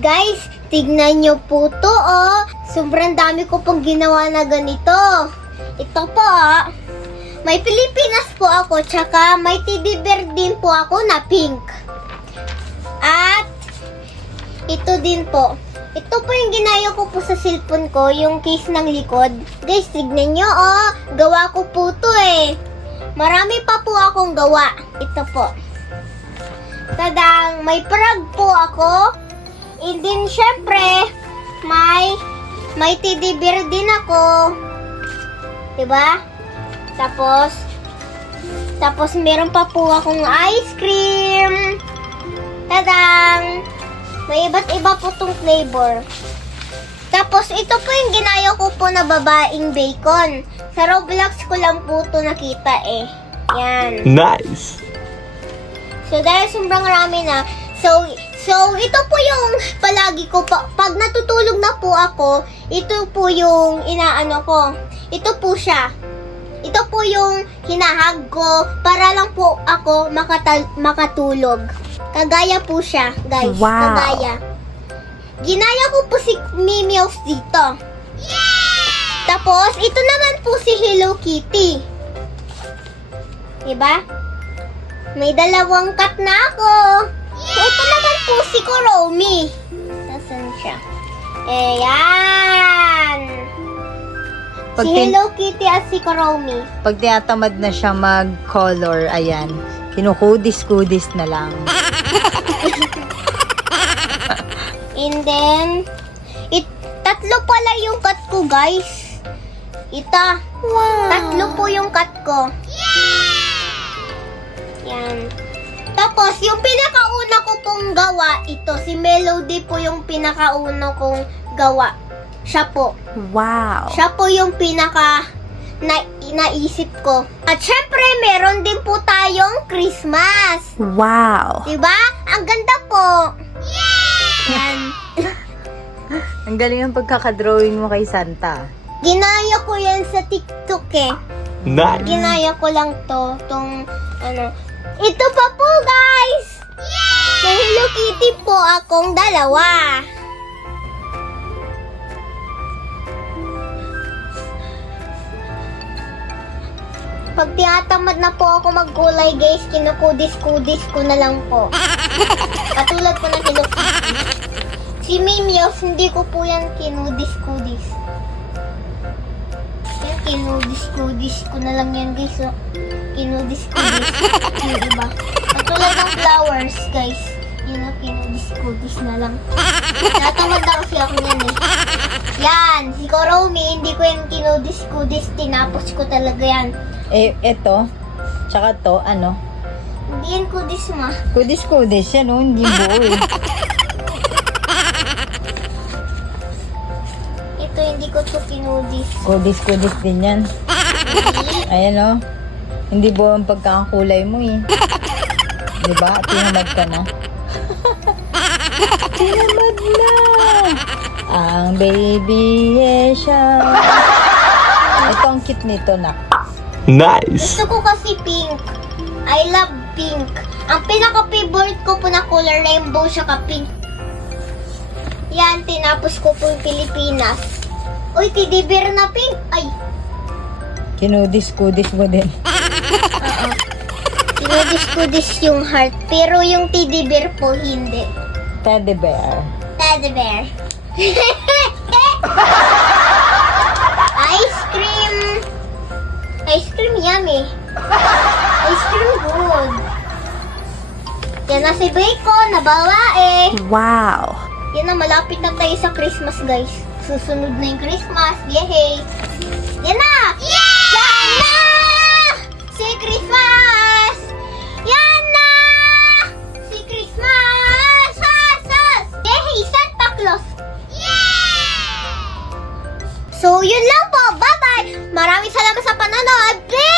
Guys, tignan nyo po to, oh. Sobrang dami ko pong ginawa na ganito. Ito po, oh. May Pilipinas po ako, tsaka may teddy bear din po ako na pink. At, ito din po. Ito po yung ginaya ko po sa cellphone ko, yung case ng likod. Guys, tignan nyo, oh. Gawa ko po to, eh. Marami pa po akong gawa. Ito po. Tadang, may frog po ako. And then, syempre, may teddy bear din ako. Diba? Tapos meron pa po akong ice cream. Tadang! May iba't iba po tong flavor. Tapos, ito po yung ginaya ko po na babaeng bacon. Sa Roblox ko lang po ito nakita eh. Yan. Nice! So, dahil sobrang rami na. So, ito po yung palagi ko, pag natutulog na po ako, ito po yung inaano ko. Ito po siya. Ito po yung hinahag ko para lang po ako makatulog. Kagaya po siya, guys. Wow. Kagaya. Ginaya ko po si Mimios dito. Yeah! Tapos, ito naman po si Hello Kitty. Diba? May dalawang cat na ako. Yeah! Ito naman po si Kuromi. Nasaan siya? Ayan. Pag Si Hello Kitty at si Kuromi. Pag tinatamad na siya mag-color, ayan, kinukudis-kudis na lang. And then, tatlo pala yung cut ko, guys. Wow. Tatlo po yung cut ko. Yan. Tapos, yung pinakauna ko pong gawa, ito, si Melody po yung pinakauna kong gawa. Siya po. Wow. Siya po yung naisip ko. At syempre, meron din po tayong Christmas. Wow. Diba? Ang ganda po. Yan. Ang galing ng pagkakadrawing mo kay Santa. Ginaya ko yan sa TikTok eh. Nice! Ginaya ko lang tong ano. Ito pa po, guys! May Hello Kitty po akong dalawa. Pag tinatamad na po ako magkulay, guys, kinukudis-kudis ko na lang po. Katulad po ng Hello Kitty. Si Mimios, hindi ko po yan kinudis-kudis. Yan, kinudis-kudis ko na lang yan, guys. So, kinudis-kudis. Yung iba. Katulad ng flowers, guys. Yun ang kinudis-kudis na lang. Natamad na kasi ako yan eh. Yan, si Kuromi, hindi ko yan kinudis-kudis. Tinapos ko talaga yan. Eh, eto, tsaka to, ano? Hindi yan kudis ma. Kudis-kudis yan, oh, hindi buo eh. Ito, hindi ko to kinudis. Kudis-kudis din yan. Ayan, oh. Hindi buo ang pagkakakulay mo eh. Diba? Tinamad ka na. Tinamad na! Ang baby Yesha. Ito ang cute nito, nak. Nice! Gusto ko kasi pink. I love pink. Ang pinaka-favorite ko po na color, rainbow siya ka pink. Yan, tinapos ko po yung Pilipinas. Uy, teddy bear na pink. Ay, Kinudis-kudis mo din. oo. Kinudis-kudis yung heart. Pero yung teddy bear po, hindi. Teddy bear. Teddy bear. Ice cream. Ice cream yummy. Ice cream good. Yan na si Bacon, nabawa eh. Wow. Yan na, malapit na tayo sa Christmas, guys. Susunod na yung Christmas. Yay! Yan na! Yan na! Si Christmas! Yan na! Si Christmas! Yay! Santa Claus! So, yun lang po. Bye-bye! Maraming salamat sa panonood. Please!